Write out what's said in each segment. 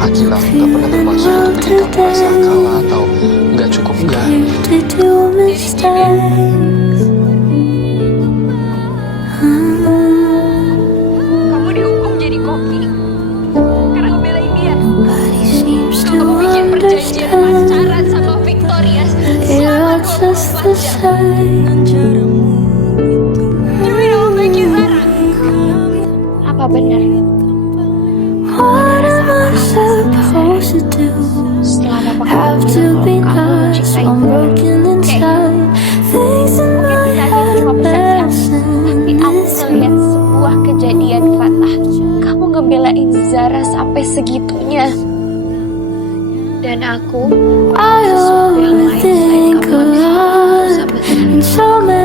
Akila gak pernah bermaksud untuk bikin kamu merasa kalah atau gak cukup, enggak. Kamu dihukum jadi koki karena ngebelain dia. Kamu bikin perjanjian pacaran sama Victoria selama 24 jam. Demi nama baiknya Zara. Apa benar? Selama pakai kamu mencintai tapi aku ngeliat sebuah kejadian fatal. Kamu ngebelain Zara sampai segitunya. Dan aku sesuatu yang lain selain kamu habis sama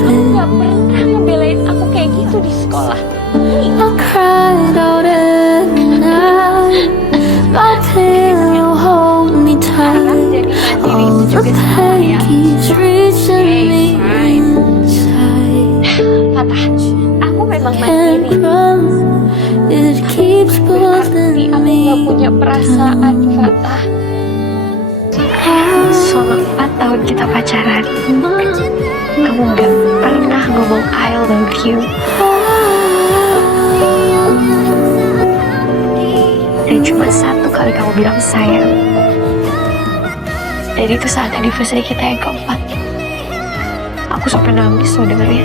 kamu gak pernah ngebelain aku kayak gitu di sekolah. Sekarang jadi mandiri itu juga salah ya. Fatah, aku memang mandiri. Berarti aku gak punya perasaan, Fatah. Selama 4 tahun kita pacaran, kamu gak pernah ngomong I love you. Dan cuma 1 kali kamu bilang sayang. Dan itu saat anniversary kita yang keempat. Aku sampai nangis loh dengernya.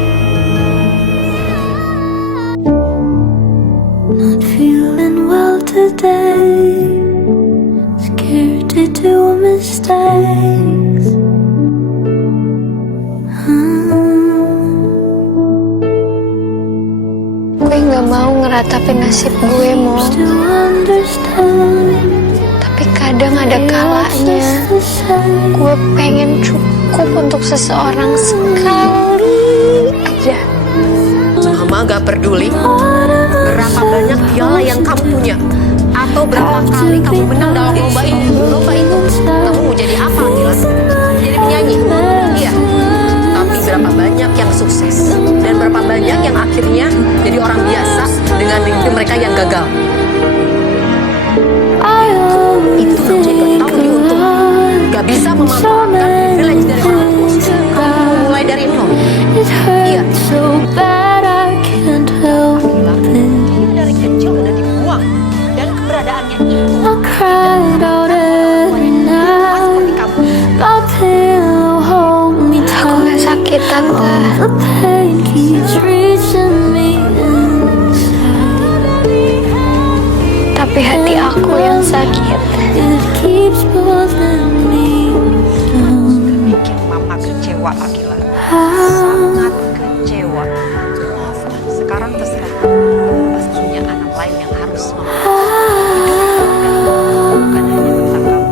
Not feeling well today, scared to do mistakes. Gue gak mau ngeratapin nasib gue, Mo. Tapi kadang ada kalanya gue pengen cukup untuk seseorang sekali aja. Mama gak peduli berapa banyak piala yang kamu punya atau berapa kali kamu menang dalam lomba ini, lomba itu. Kamu mau jadi apa, Akila? Jadi penyanyi? Iya. Tapi berapa banyak yang sukses dan berapa banyak yang akhirnya jadi orang biasa dengan mimpi mereka yang gagal. Itu juga tahu diuntung. Gak bisa memanfaatkan privilege dari orang tua. Kamu mulai dari nol. Iya. Dia dari kecil udah dibuang dan keberadaannya itu Aku gak sakit, Tante. Tapi hati aku yang sakit. bikin mama kecewa, Akila. Sangat kecewa. Sekarang terserah pas punya anak lain yang harus mama. Bukan hanya tentang kamu.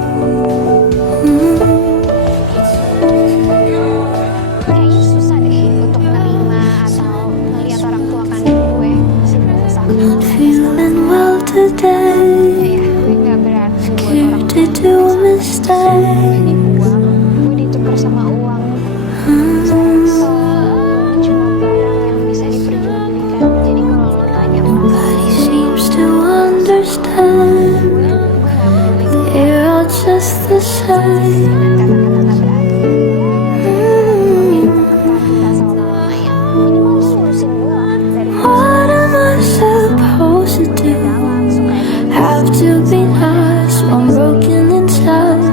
Kayaknya susah deh untuk menerima atau melihat orang tua kandung gue masih merasa sakit. Feeling well today, Ya, gue gak berarti buat orang scared to do mistakes. dibuang, gue ditukar sama uang. Cuma barang yang bisa diperjualbelikan. Jadi kalau lo tanya Nobody seems to understand. gue gak peduli They're all just the same. kata-kata berarti. Kita sama mama ya minimal lulusin gue dari What am I supposed to do? Have to be nice, I'm broken inside.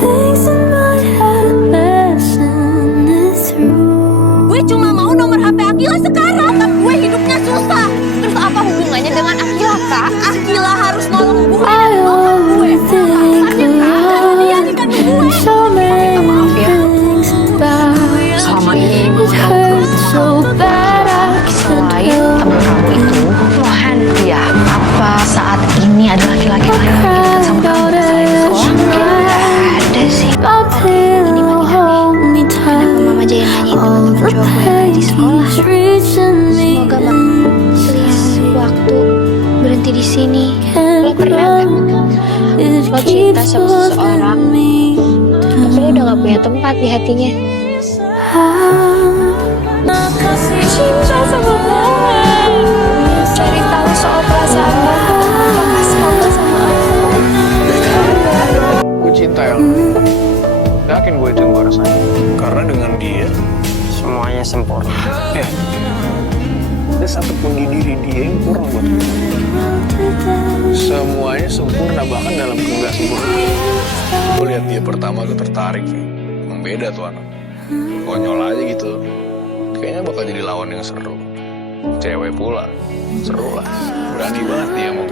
Things in my head, messing it through. Gue cuma mau nomor HP Akila sekarang. Tapi gue hidupnya susah. Terus apa hubungannya dengan Akila, Kak? Akila harus nolong gue. I overthink a lot. So many things about Selama ini it hurts so bad I can't selain help. temen kamu itu, Rohan, ya apa saat ini ada laki-laki lain yang lagi dekat sama kamu selain sekolah? Gak ada sih. But they'll hold me tight. Mama aja yang nanyain All temen-temen the cowok gue yang pain ada di sekolah. keeps reaching me. Semoga Mama please waktu berhenti di sini. Lo pernah gak? It Lo cinta keeps sama seseorang, pulling me tapi lo udah gak punya tempat di hatinya. down. Ya, ada satupun di diri dia yang kurang buat gue. Semuanya sempurna, bahkan dalam kegak sempurna. Gue lihat dia pertama gue tertarik, Vi. Emang beda tuh anak. Konyol aja gitu. Kayaknya bakal jadi lawan yang seru. Cewek pula, seru lah. Berani banget dia mau.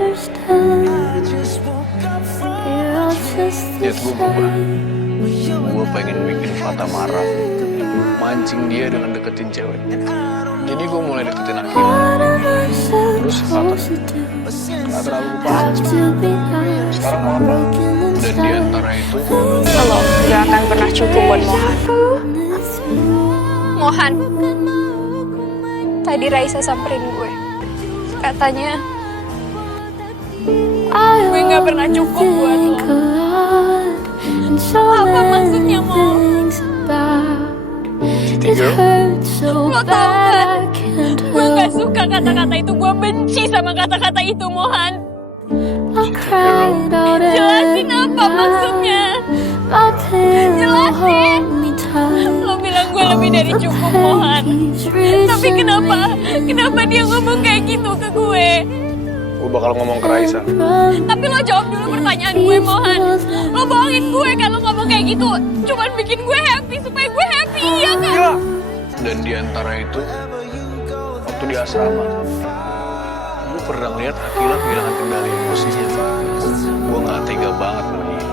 Lihat gue berubah. Gue pengen bikin Fata marah, mancing dia dengan deketin cewek. Jadi gue mulai deketin Akila. Terus Fata gak terlalu paham. Sekarang apa? Dan diantara itu Lo gak akan pernah cukup buat Mohan. Mohan, tadi Raisa samperin gue. Katanya gue gak pernah cukup buat lo. Apa maksudnya, Mo? City Girl. Lo tau gak? Gue gak suka kata-kata itu. Gue benci sama kata-kata itu, Mohan. Jelasin apa maksudnya? Jelasin. Lo bilang gue lebih dari cukup, Mohan. Tapi kenapa dia ngomong kayak gitu ke gue? Gue bakal ngomong ke Raisa. Tapi lo jawab dulu pertanyaan gue, Mohan. Lo bohongin gue kalau ngomong kayak gitu. Cuman bikin gue happy supaya gue happy, iya kan? Dan diantara itu, waktu di asrama, gue pernah lihat Akila kehilangan kendali emosinya. Gue gak tega banget sama dia.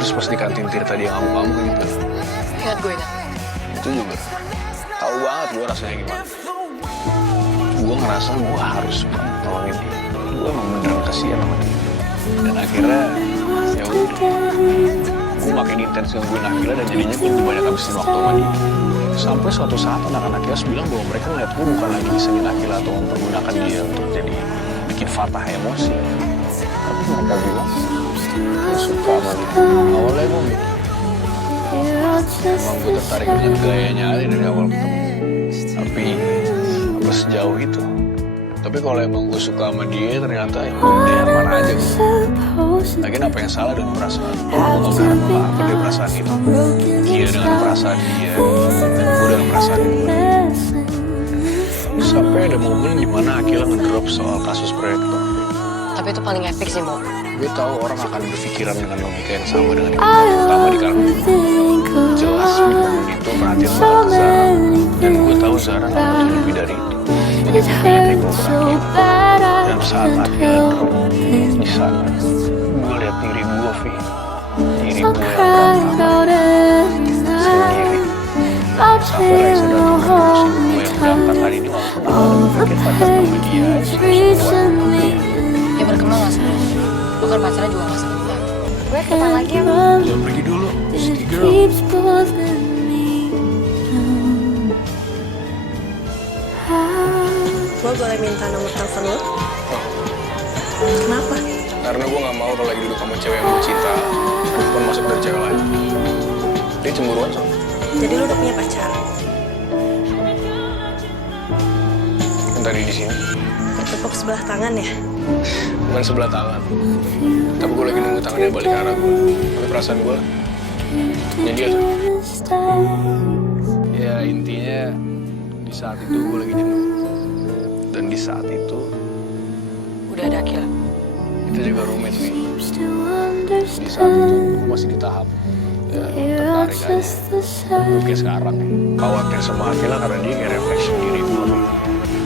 Terus pas di kantin Tirta dia ngamuk-ngamuk gitu. Ingat gue ingat. Itu juga tahu banget gue rasanya gimana. Gue ngerasa gue harus tolongin dia. Gue emang beneran kasihan sama dia. Dan akhirnya ya udah, gue makin intens ngangguin Akila dan jadinya gue lebih banyak habisin waktu sama dia. Sampai suatu saat anak-anak Yas bilang bahwa mereka ngeliat gue bukan lagi ngisengin Akila atau mempergunakan dia untuk jadi bikin Fatah emosi. Tapi mereka bilang gue suka sama dia. Awalnya gue mikir, emang gue tertarik dengan gayanya aja dari awal ketemu. Tapi apa sejauh itu? Tapi kalau emang gue suka sama dia, ternyata ya udah aman aja gue. Lagian apa yang salah dengan perasaan? Gue gak berharap apa-apa dari perasaan itu. Dia dengan perasaan dia, dan gue dengan perasaan gue. Sampai ada momen dimana Akila ngedrop soal kasus proyektor. Tapi itu paling epic sih, Mo. Gue tahu orang akan berpikiran dengan logika yang sama dengan gue, terutama di kalangan gue. Jelas di momen itu perhatian banget ke Zara. Dan gue tahu Zara gak butuh lebih dari itu. Jadi gue pengen nego ke Akila. Dan saat Akila drop di sana, gue lihat diri gue, Vi. Diri gue yang berantakan sendiri. Sampai Raisa datang ngurusin gue yang berantakan ini, walaupun aku pikir pacaran sama dia aja. Ya berkembang lah sebenarnya. Lo kan pacaran juga gak sebentar. Gue kapan lagi ya? Jangan pergi dulu, City Girl. Gue boleh minta nomor telepon lo? Kenapa? Karena gue gak mau kalau lagi duduk sama cewek yang gue cinta, telepon masuk dari cewek lain. Dia cemburuan soalnya. Jadi lo udah punya pacar? Yang tadi di sini, Bertepuk sebelah tangan ya? bukan sebelah tangan. Tapi gue lagi nunggu tangannya balik ke arah gue. Tapi perasaan gue, ini dia tuh. Ya intinya, di saat itu gue lagi jenuh. Dan di saat itu, Udah ada Akila. kita juga roommate, Vi. Di saat itu, gue masih di tahap ya, tertarik aja. Gue kayak sekarang nih, khawatir sama Akila karena dia kayak reflection diri gue, Vi.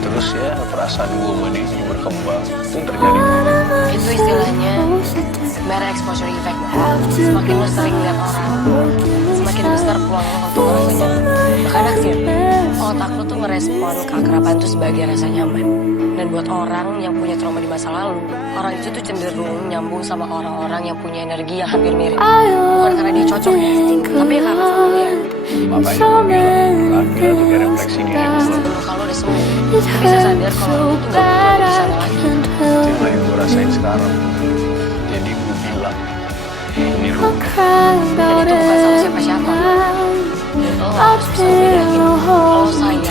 Terus ya, perasaan gue sama dia jadi berkembang. Itu yang terjadi. Itu istilahnya mere exposure effect. Semakin lo sering lihat orang, semakin besar peluang lo untuk ngerasain nyaman. Bahkan akhir, otak lo tuh merespon keakraban itu sebagai rasa nyaman. Dan buat orang yang punya trauma di masa lalu, orang itu tuh cenderung nyambung sama orang-orang yang punya energi yang hampir mirip. Bukan karena dia cocok ya, tapi karena familiar. Makanya gue bilang, Akila tuh kayak refleksi diri gue. Kalau udah sembuh, lo bisa sadar kalau lo tuh gak butuh di sana lagi. Itu yang lagi gue rasain sekarang. Jadi gue bilang, ini roommate. Dan itu bukan sama siapa-siapa. Lo harus bisa bedain lo sayang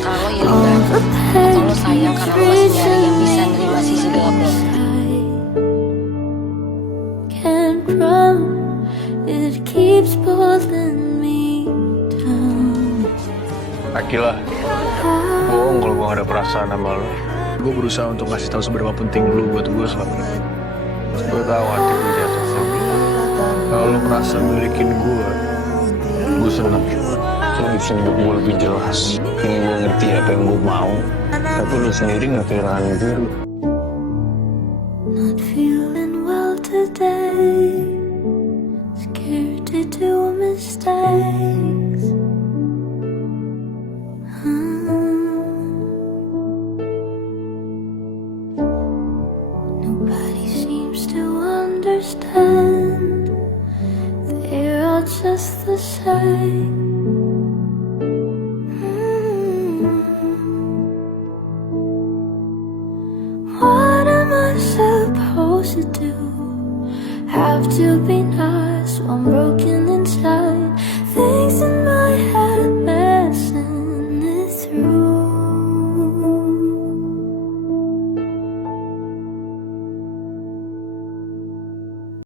karena lo healing banget, atau lo sayang karena lo masih nyari yang bisa nerima sisi gelap lo. Can't run, it keeps pulling me down. Akila, Bohong kalau gue gak ada perasaan sama lo. Gue berusaha untuk ngasih tahu seberapa penting lo buat gue selama ini. Gue tahu hati gue jatuh. Kalau lo merasa milikin gue senang. Lo bisa hidup gue lebih jelas. Ini gue ngerti apa yang gue mau. Tapi lo sendiri gak kehilangan gue. Not feeling well today, scared to do mistakes. Nobody seems to understand. They're all just the same. What am I supposed to do? Have to be